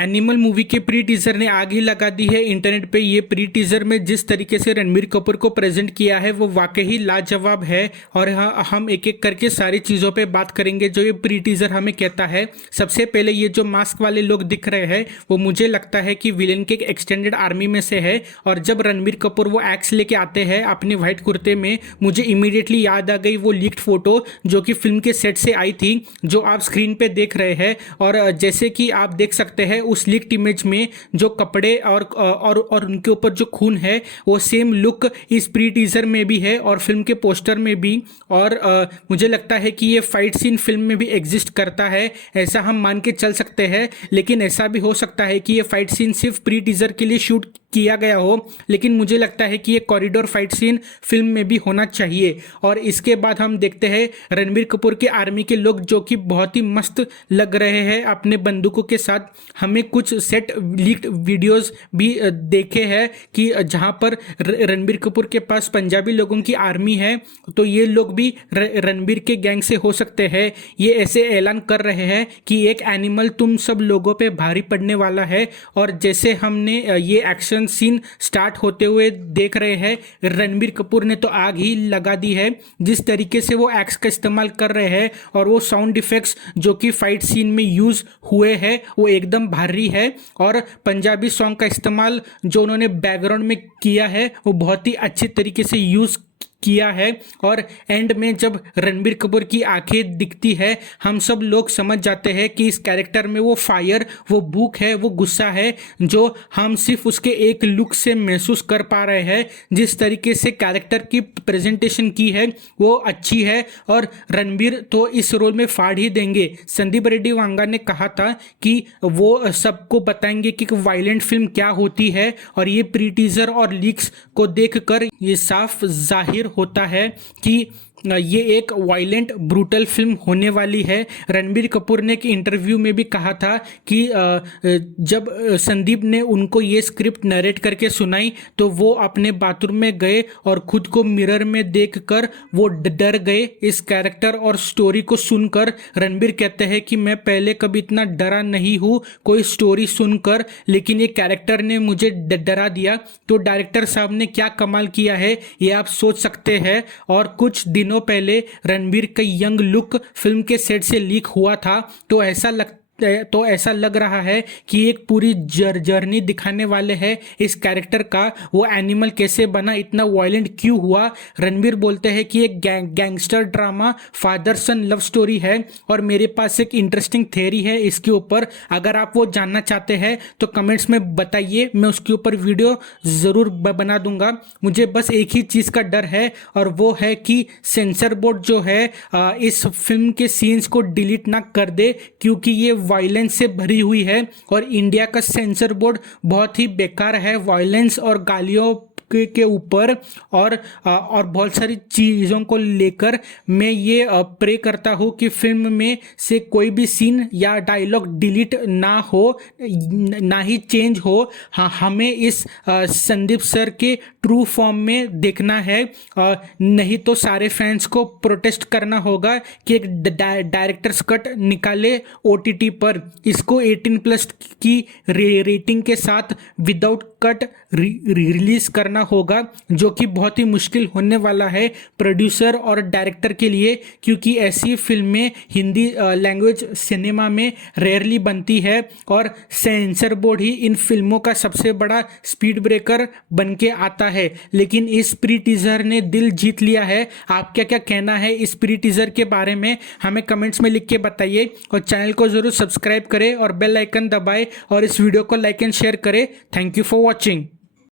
Animal movie के pre teaser ने आग ही लगा दी है इंटरनेट पे। ये प्री टीजर में जिस तरीके से रणबीर कपूर को प्रेजेंट किया है वो वाकई लाजवाब है। और हम एक एक करके सारी चीज़ों पे बात करेंगे जो ये प्री टीजर हमें कहता है। सबसे पहले ये जो मास्क वाले लोग दिख रहे हैं वो मुझे लगता है कि विलेन के एक्सटेंडेड आर्मी में से है। और जब रणबीर कपूर वो एक्स लेके आते हैं अपने व्हाइट कुर्ते में, मुझे इमीडिएटली याद आ गई वो लीक्ड फोटो जो कि फिल्म के सेट से आई थी, जो आप स्क्रीन पे देख रहे हैं। और जैसे कि आप देख सकते हैं उस लीक्ड इमेज में जो कपड़े और उनके ऊपर जो खून है वो सेम लुक इस प्री टीजर में भी है और फिल्म के पोस्टर में भी। और मुझे लगता है कि ये फाइट सीन फिल्म में भी एग्जिस्ट करता है, ऐसा हम मान के चल सकते हैं। लेकिन ऐसा भी हो सकता है कि ये फाइट सीन सिर्फ प्री टीजर के लिए शूट किया गया हो, लेकिन मुझे लगता है कि ये कॉरिडोर फाइट सीन फिल्म में भी होना चाहिए। और इसके बाद हम देखते हैं रणबीर कपूर के आर्मी के लोग जो कि बहुत ही मस्त लग रहे हैं अपने बंदूकों के साथ। हमें कुछ सेट लीक्ड वीडियोस भी देखे हैं कि जहां पर रणबीर कपूर के पास पंजाबी लोगों की आर्मी है, तो ये लोग भी रणबीर के गैंग से हो सकते हैं। ये ऐसे ऐलान कर रहे हैं कि एक एनिमल तुम सब लोगों पे भारी पड़ने वाला है। और जैसे हमने ये एक्शन सीन स्टार्ट होते हुए देख रहे हैं, रणबीर कपूर ने तो आग ही लगा दी है। जिस तरीके से वो एक्स का इस्तेमाल कर रहे हैं और वो साउंड इफेक्ट्स जो कि फाइट सीन में यूज हुए हैं वो एकदम भारी है। और पंजाबी सॉन्ग का इस्तेमाल जो उन्होंने बैकग्राउंड में किया है वो बहुत ही अच्छे तरीके से यूज किया है। और एंड में जब रणबीर कपूर की आंखें दिखती है, हम सब लोग समझ जाते हैं कि इस कैरेक्टर में वो फायर, वो भूख है, वो गुस्सा है जो हम सिर्फ उसके एक लुक से महसूस कर पा रहे हैं। जिस तरीके से कैरेक्टर की प्रेजेंटेशन की है वो अच्छी है और रणबीर तो इस रोल में फाड़ ही देंगे। संदीप रेड्डी वांगा ने कहा था कि वो सबको बताएंगे कि वायलेंट फिल्म क्या होती है। और ये प्री टीजर और लीक्स को देखकर ये साफ जाहिर होता है कि ये एक वायलेंट ब्रूटल फिल्म होने वाली है। रणबीर कपूर ने एक इंटरव्यू में भी कहा था कि जब संदीप ने उनको ये स्क्रिप्ट नरेट करके सुनाई तो वो अपने बाथरूम में गए और खुद को मिरर में देखकर वो डर गए इस कैरेक्टर और स्टोरी को सुनकर। रणबीर कहते हैं कि मैं पहले कभी इतना डरा नहीं हूँ कोई स्टोरी सुनकर, लेकिन ये कैरेक्टर ने मुझे डरा दिया। तो डायरेक्टर साहब ने क्या कमाल किया है ये आप सोच सकते हैं। और कुछ दिनों पहले रणबीर का यंग लुक फिल्म के सेट से लीक हुआ था, तो ऐसा लग रहा है कि एक पूरी जर्नी दिखाने वाले हैं इस कैरेक्टर का। वो एनिमल कैसे बना, इतना वायलेंट क्यों हुआ। रणबीर बोलते हैं कि एक गैंगस्टर ड्रामा फादर सन लव स्टोरी है। और मेरे पास एक इंटरेस्टिंग थ्योरी है इसके ऊपर, अगर आप वो जानना चाहते हैं तो कमेंट्स में बताइए, मैं उसके ऊपर वीडियो ज़रूर बना दूंगा। मुझे बस एक ही चीज़ का डर है और वो है कि सेंसर बोर्ड जो है इस फिल्म के सीन्स को डिलीट ना कर दे, क्योंकि ये वायलेंस से भरी हुई है। और इंडिया का सेंसर बोर्ड बहुत ही बेकार है वायलेंस और गालियों के ऊपर और बहुत सारी चीज़ों को लेकर। मैं ये प्रे करता हूँ कि फिल्म में से कोई भी सीन या डायलॉग डिलीट ना हो, ना ही चेंज हो। हाँ, हमें इस संदीप सर के ट्रू फॉर्म में देखना है, नहीं तो सारे फैंस को प्रोटेस्ट करना होगा कि एक डायरेक्टर्स कट निकाले OTT पर। इसको 18+ की रेटिंग के साथ विदाउट कट रिलीज करना होगा, जो कि बहुत ही मुश्किल होने वाला है प्रोड्यूसर और डायरेक्टर के लिए, क्योंकि ऐसी फिल्में हिंदी लैंग्वेज सिनेमा में रेयरली बनती है। और सेंसर बोर्ड ही इन फिल्मों का सबसे बड़ा स्पीड ब्रेकर बन के आता है। लेकिन इस प्री टीजर ने दिल जीत लिया है। आप क्या क्या कहना है इस प्री टीजर के बारे में हमें कमेंट्स में लिख के बताइए। और चैनल को जरूर सब्सक्राइब करें और बेल आइकन दबाएं और इस वीडियो को लाइक एंड शेयर करें। Thank you for watching.